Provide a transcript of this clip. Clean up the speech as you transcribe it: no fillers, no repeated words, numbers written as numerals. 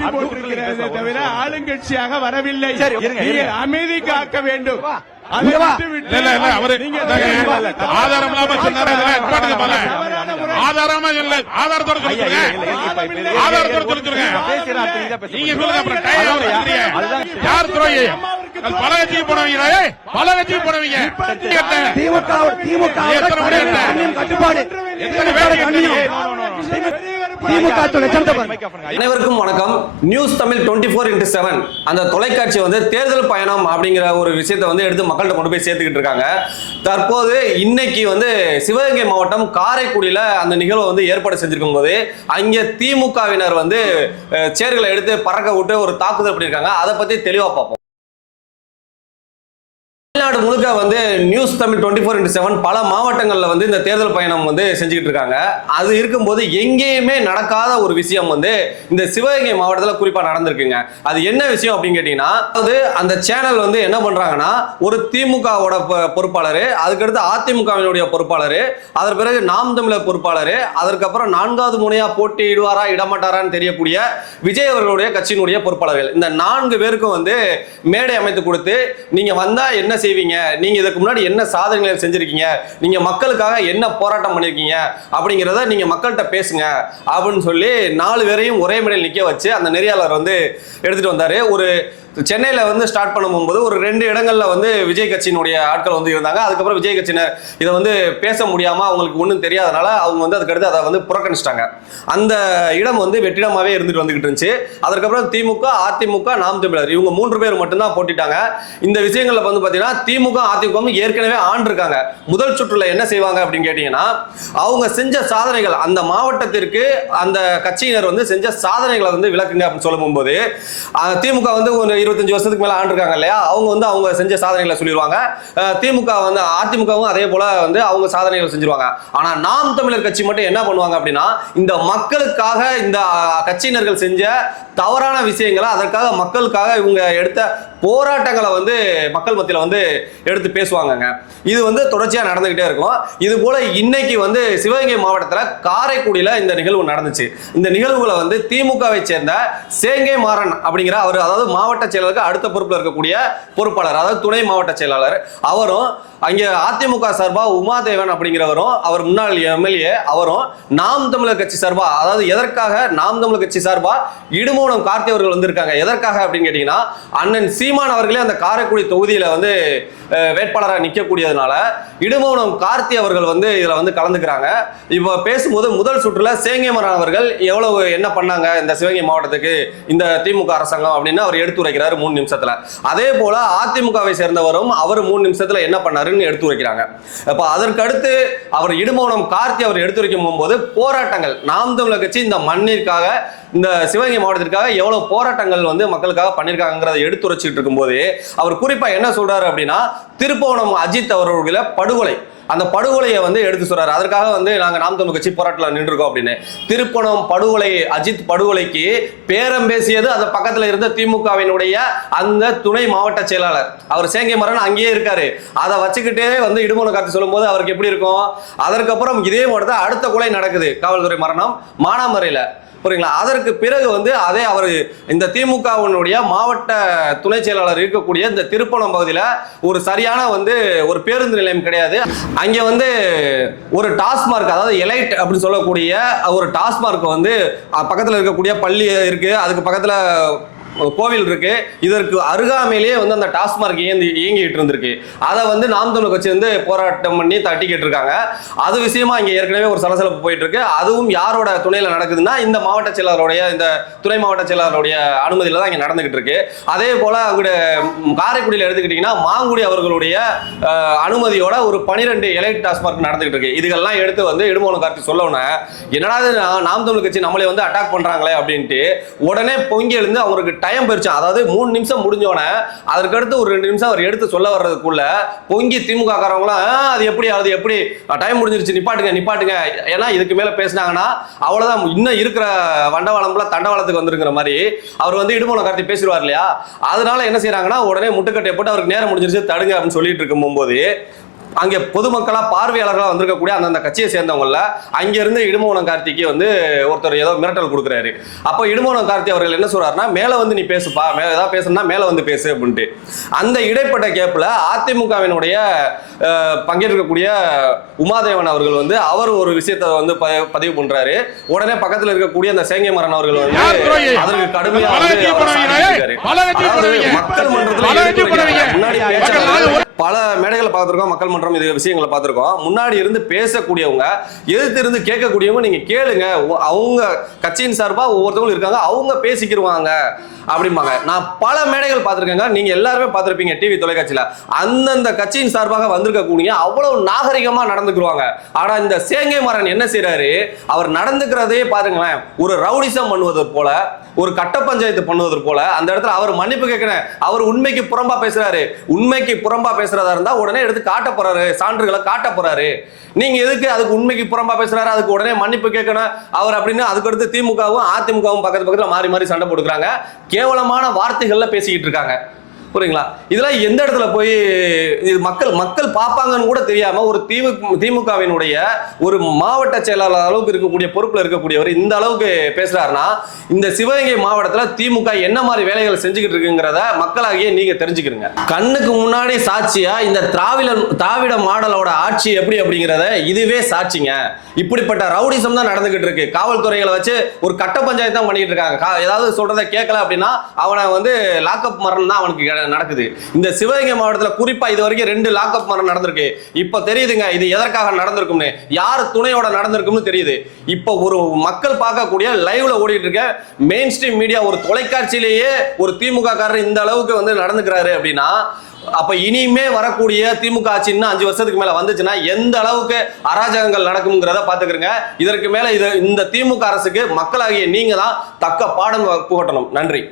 போட்டி போட்டிருக்கிறதே தவிர ஆளுங்கட்சியாக வரவில்லை. அமைதி காக்க வேண்டும். ஆதாரம் இல்லாம ஆதாரமா இல்ல ஆதாரத்தோட யார் துறையை பல கட்சிக்கு போனவங்க பல கட்சிக்கு போனவங்க அனைவருக்கும் வணக்கம். நியூஸ் தமிழ் 24x7 அந்த தொலைக்காட்சி தேர்தல் பயணம் அப்படிங்கிற ஒரு விஷயத்தை எடுத்து மக்கள்கிட்ட கொண்டு போய் சேர்த்துக்கிட்டு இருக்காங்க. தற்போது இன்னைக்கு சிவகங்கை மாவட்டம் காரைக்குடியில அந்த நிகழ்வு ஏற்பாடு செஞ்சிருக்கும் போது அங்க திமுகவினர் சேர்களை எடுத்து பறக்க விட்டு ஒரு தாக்குதல் பண்ணியிருக்காங்க. அதை பத்தி தெளிவா பார்ப்போம். தமிழ்நாடு முழுக்க நியூஸ் தமிழ் 24x7 பல மாவட்டங்கள்ல இந்த தேர்தல் பயணம் செஞ்சுக்கிட்டு இருக்காங்க. அது இருக்கும்போது எங்கேயுமே நடக்காத ஒரு விஷயம் இந்த சிவகங்கை மாவட்டத்தில் குறிப்பா நடந்திருக்குங்க. அது என்ன விஷயம் அப்படின்னு கேட்டீங்கன்னா, அந்த சேனல் என்ன பண்றாங்கன்னா, ஒரு திமுகவோட பொறுப்பாளர், அதுக்கடுத்து அதிமுகவினுடைய பொறுப்பாளர், அதற்கு பிறகு நாம் தமிழர் பொறுப்பாளர், அதற்கப்புறம் நான்காவது முனையா போட்டியிடுவாரா இடமாட்டாரான்னு தெரியக்கூடிய விஜய் அவர்களுடைய கட்சியினுடைய பொறுப்பாளர்கள், இந்த 4 பேருக்கும் மேடை அமைத்து கொடுத்து நீங்க வந்தா என்ன செய்வீங்க, நீங்க இதுக்கு முன்னாடி என்ன சாதனைகளை செஞ்சிருக்கீங்க, நீங்க மக்களுக்காக என்ன போராட்டம் பண்ணிருக்கீங்க அப்படிங்கறத நீங்க மக்கள்கிட்ட பேசுங்க அப்படின்னு சொல்லி 4 பேரையும் ஒரே மேடையில் நிக்க வச்சு அந்த நெறியாளர் எடுத்துட்டு வந்தாரு. ஒரு சென்னையில ஸ்டார்ட் பண்ணும்போது ஒரு 2 இடங்கள்ல விஜய் கட்சியினுடைய ஆட்கள் இருந்தாங்க. அதுக்கப்புறம் விஜய் கட்சியினர் இதை பேச முடியாம அவங்களுக்கு ஒன்றும் தெரியாதனால அவங்க அதுக்கடுத்து அதை புறக்கணிச்சிட்டாங்க. அந்த இடம் வெற்றிடமாவே இருந்துட்டு இருந்துச்சு. அதற்கப்புறம் திமுக, அதிமுக, நாம் தமிழர் இவங்க 3 பேர் மட்டும்தான் போட்டிட்டாங்க. இந்த விஷயங்கள்ல பாத்தீங்கன்னா திமுக, அதிமுக ஏற்கனவே ஆண்டிருக்காங்க. முதல் சுற்றுல என்ன செய்வாங்க அப்படின்னு கேட்டீங்கன்னா, அவங்க செஞ்ச சாதனைகள், அந்த மாவட்டத்திற்கு அந்த கட்சியினர் செஞ்ச சாதனைகளை விளக்குங்க அப்படின்னு சொல்லும் போது திமுக ஒரு 25 வருஷத்துக்கு மேல ஆண்டிருக்காங்க இல்லையா, அவங்க அவங்க செஞ்ச சாதனைகளை சொல்லிடுவாங்க. திமுக அதிமுகவும் அதே போல அவங்க சாதனைகள் செஞ்சிருவாங்க. ஆனா நாம் தமிழர் கட்சி மட்டும் என்ன பண்ணுவாங்க அப்படின்னா, இந்த மக்களுக்காக இந்த கட்சியினர்கள் செஞ்ச தவறான விஷயங்களை, அதற்காக மக்களுக்காக இவங்க எடுத்த போராட்டங்களை மக்கள் மத்தியில எடுத்து பேசுவாங்க. இது தொடர்ச்சியா நடந்துகிட்டே இருக்கும். இது போல இன்னைக்கு சிவகங்கை மாவட்டத்தில் காரைக்குடியில இந்த நிகழ்வு நடந்துச்சு. இந்த நிகழ்வுகளை திமுகவை சேர்ந்த சேங்கை மாறன் அப்படிங்கிற அவர், அதாவது மாவட்ட செயலருக்கு அடுத்த பொறுப்பில் இருக்கக்கூடிய பொறுப்பாளர், அதாவது துணை மாவட்ட செயலாளர், அவரும் அங்கே அதிமுக சார்பா உமாதேவன் அப்படிங்கிறவரும், அவர் முன்னாள் எம்எல்ஏ, அவரும் நாம் தமிழர் கட்சி சார்பா, அதாவது எதற்காக நாம் தமிழர் கட்சி சார்பா இடுமோனம் கார்த்தி அவர்கள் வந்திருக்காங்க. எதற்காக அப்படின்னு கேட்டீங்கன்னா, அண்ணன் சீமான் அவர்களே அந்த காரைக்குடி தொகுதியில வேட்பாளராக நிற்கக்கூடியதுனால இடுமோனம் கார்த்தி அவர்கள் இதுல கலந்துக்கிறாங்க. இப்போ பேசும்போது முதல் சுற்றுல சேங்கேமரன் அவர்கள் எவ்வளவு என்ன பண்ணாங்க இந்த சிவகங்கை மாவட்டத்துக்கு இந்த திமுக அரசாங்கம் அப்படின்னு அவர் எடுத்துரைக்கிறார் 3 நிமிஷத்துல. அதே போல அதிமுகவை சேர்ந்தவரும் அவர் 3 நிமிஷத்துல என்ன பண்ணாருன்னு எடுத்து வைக்கிறாங்க. அப்ப அதற்கு அடுத்து அவர் இடுமோனம் கார்த்தி அவர் எடுத்துரைக்கும் போது போராட்டங்கள், நாம் தமிழர் கட்சி இந்த மண்ணிற்காக, இந்த சிவகங்கை மாவட்டத்திற்காக எவ்வளவு போராட்டங்கள் மக்களுக்காக பண்ணிருக்காங்கிறத எடுத்துரைச்சிட்டு இருக்கும்போது அவர் குறிப்பா என்ன சொல்றாரு அப்படின்னா, திருப்போணம் அஜித் அவர்களுடைய படுகொலை, அந்த படுகொலையை எடுத்து சொல்றாரு. அதற்காக நாங்க நாம் தமிழர் கட்சி போராட்டத்தில் நின்றுருக்கோம் அப்படின்னு. திருப்பணம் படுகொலை, அஜித் படுகொலைக்கு பேரம் பேசியது அந்த பக்கத்துல இருந்த திமுகவினுடைய அந்த துணை மாவட்ட செயலாளர், அவர் சேங்கை மரன் அங்கேயே இருக்காரு. அதை வச்சுக்கிட்டே இடுமோன கார்த்தி சொல்லும் போது அவருக்கு எப்படி இருக்கும்? அதற்கப்புறம் இதே மாவட்டத்தில் அடுத்த கொலை நடக்குது, காவல்துறை மரணம் மானாமரையில, புரியுங்களா? அதற்கு பிறகு அதே அவர் இந்த திமுகவினுடைய மாவட்ட துணை செயலாளர் இருக்கக்கூடிய இந்த திருப்பணம் பகுதியில் ஒரு சரியான ஒரு பேருந்து நிலையம் கிடையாது. அங்கே ஒரு டாஸ்மார்க், அதாவது எலைட் அப்படின்னு சொல்லக்கூடிய ஒரு டாஸ்மார்க் பக்கத்தில் இருக்கக்கூடிய பள்ளி இருக்கு, அதுக்கு பக்கத்தில் கோவில் இருக்கு. இதற்கு அருகாமையிலேயே அந்த டாஸ்மார்க் இயங்கிட்டு இருந்திருக்கு. அதை நாம் தமிழர் கட்சி போராட்டம் பண்ணி தட்டிக்கிட்டு இருக்காங்க. அது விஷயமா இங்க ஏற்கனவே ஒரு சலசலப்பு போயிட்டு இருக்கு. அதுவும் யாரோட துணையில நடக்குதுன்னா, இந்த மாவட்ட செயலாளருடைய, இந்த துணை மாவட்ட செயலாளருடைய அனுமதியில தான் இங்க நடந்துகிட்டு இருக்கு. அதே போல அங்க காரைக்குடியில் எடுத்துக்கிட்டீங்கன்னா, மாங்குடி அவர்களுடைய அனுமதியோட ஒரு 12 எலைட் டாஸ்மார்க் நடந்துகிட்டு இருக்கு. இதுகெல்லாம் எடுத்து இடுமோன கார்த்தி சொல்லவுன, என்னடா நாம் தமிழர் கட்சி நம்மளே அட்டாக் பண்றாங்களே அப்படின்ட்டு உடனே பொங்கி எழுந்து அவருக்கு டைம் போயிருச்சு. அதாவது 3 நிமிஷம் முடிஞ்சோடனே அதற்கடுத்து ஒரு 2 நிமிஷம் அவர் எடுத்து சொல்ல வர்றதுக்குள்ள பொங்கி திமுக காரவங்களாம் அது எப்படி டைம் முடிஞ்சிருச்சு, நிப்பாட்டுங்க, ஏன்னா இதுக்கு மேல பேசினாங்கன்னா அவ்வளவுதான், இன்னும் இருக்கிற வண்டவாளம்ல தண்டவாளத்துக்கு வந்துருக்கிற மாதிரி அவர் இடுமோன கார்த்தி பேசிடுவார் இல்லையா. அதனால என்ன செய்யறாங்கன்னா, உடனே முட்டுக்கட்டையை போட்டு அவருக்கு நேரம் முடிஞ்சிருச்சு, தடுங்க அப்படின்னு சொல்லிட்டு இருக்கும் போது அங்கே பொதுமக்களா பார்வையாளர்களா வந்திருக்கக்கூடிய அந்தந்த கட்சியை சேர்ந்தவங்கள அங்கிருந்து இடுமோனம் கார்த்திக்கு வந்து ஒருத்தர் ஏதோ மிரட்டல் கொடுக்குறாரு. அப்போ இடுமோனம் கார்த்தி அவர்கள் என்ன சொல்றாருன்னா, மேல வந்து நீ பேசுப்பா, ஏதாவது பேசணும்னா மேல வந்து பேசு அப்படின்ட்டு. அந்த இடைப்பட்ட கேப்ல அதிமுகவினுடைய பங்கேற்கக்கூடிய உமாதேவன் அவர்கள் வந்து அவர் ஒரு விஷயத்தை வந்து பதிவு பண்றாரு. உடனே பக்கத்தில் இருக்கக்கூடிய அந்த சேங்கை மரன் அவர்கள் வந்து அதற்கு கடுமையாக மக்கள் மன்றத்தில் முன்னாடி பல மேடைகளை பார்த்திருக்கோம், மக்கள் மன்றம் இது விஷயங்களை பார்த்திருக்கோம். முன்னாடி இருந்து பேசக்கூடியவங்க, எதிர்த்து இருந்து கேட்கக்கூடியவங்க நீங்க கேளுங்க, அவங்க கட்சியின் சார்பா ஒவ்வொருத்தவங்களும் இருக்காங்க, அவங்க பேசிக்கிருவாங்க அப்படிம்பாங்க. நான் பல மேடைகள் பார்த்திருக்கேங்க, நீங்க எல்லாருமே பார்த்திருப்பீங்க டிவி தொலைக்காட்சியில. அந்தந்த கட்சியின் சார்பாக வந்திருக்கக்கூடிய அவ்வளவு நாகரிகமா நடந்துக்குருவாங்க. ஆனா இந்த சேங்கை மரன் என்ன செய்யறாரு, அவர் நடந்துக்கிறதே பாருங்களேன், ஒரு ரவுடிசம் பண்ணுவது போல, ஒரு கட்ட பஞ்சாயத்து பண்ணுவது போல. அந்த இடத்துல அவர் மன்னிப்பு கேட்கிறேன், அவர் உண்மைக்கு புறம்பா பேசுறாரு. உண்மைக்கு புறம்பா பேசுறதா இருந்தா உடனே எடுத்து காட்ட போறாரு, சான்றுகளை காட்ட போறாரு. நீங்க எதுக்கு அதுக்கு உண்மைக்கு புறம்பா பேசுறாரு, அதுக்கு உடனே மன்னிப்பு கேட்கணும் அவர் அப்படின்னு அதுக்கு அடுத்து திமுகவும் அதிமுகவும் பக்கத்துல மாறி மாறி சண்டை போட்டுக்கிறாங்க. கேவலமான வார்த்தைகள்ல பேசிக்கிட்டு இருக்காங்க. புரியுங்களா? இதெல்லாம் எந்த இடத்துல போய் இது மக்கள் பார்ப்பாங்கன்னு கூட தெரியாம ஒரு திமுகவினுடைய ஒரு மாவட்ட செயலாளர் அளவுக்கு இருக்கக்கூடிய பொறுப்புல இருக்கக்கூடியவர் இந்த அளவுக்கு பேசுறாருன்னா, இந்த சிவகங்கை மாவட்டத்துல திமுக என்ன மாதிரி வேலைகளை செஞ்சுக்கிட்டு இருக்குங்கிறத மக்களாகிய நீங்க தெரிஞ்சுக்கிறீங்க. கண்ணுக்கு முன்னாடி சாட்சியா இந்த திராவிட மாடலோட ஆட்சி எப்படி அப்படிங்கிறத இதுவே சாட்சிங்க. இப்படிப்பட்ட ரவுடிசம் தான் நடந்துகிட்டு இருக்கு. காவல்துறைகளை வச்சு ஒரு கட்ட பஞ்சாயத்து தான் பண்ணிட்டு இருக்காங்க. ஏதாவது சொல்றதை கேட்கல அப்படின்னா அவனை வந்து லாக்அப் மரணம் தான் அவனுக்கு நடக்குது. இந்த சிவகங்கை மாவட்டத்தில் குறிப்பா இது வரைக்கும் 2 லாக்அப் மரணம் நடந்திருக்கு. இப்ப தெரியுதுங்க இது எதற்காக நடந்திருக்கும்னு, யார் துணையோட நடந்திருக்கும்னு தெரியுது. இப்ப ஒரு மக்கள் பார்க்கக்கூடிய லைவ்ல ஓடிட்டு இருக்க மெயின் ஸ்ட்ரீம் மீடியா ஒரு தொலைக்காட்சியிலேயே ஒரு திமுக காரர் இந்த அளவுக்கு வந்து நடந்துக்கிறாரு அப்படின்னா, அப்ப இனிமே வரக்கூடிய திமுக ஆட்சி இன்னும் 5 வருஷத்துக்கு மேல வந்துச்சுன்னா எந்த அளவுக்கு அராஜகங்கள் நடக்கும்ங்கிறத பாத்துக்கிறங்க. இதற்கு மேல இந்த திமுக அரசுக்கு மக்களாகிய நீங்க தான் தக்க பாடம் புகட்டணும். நன்றி.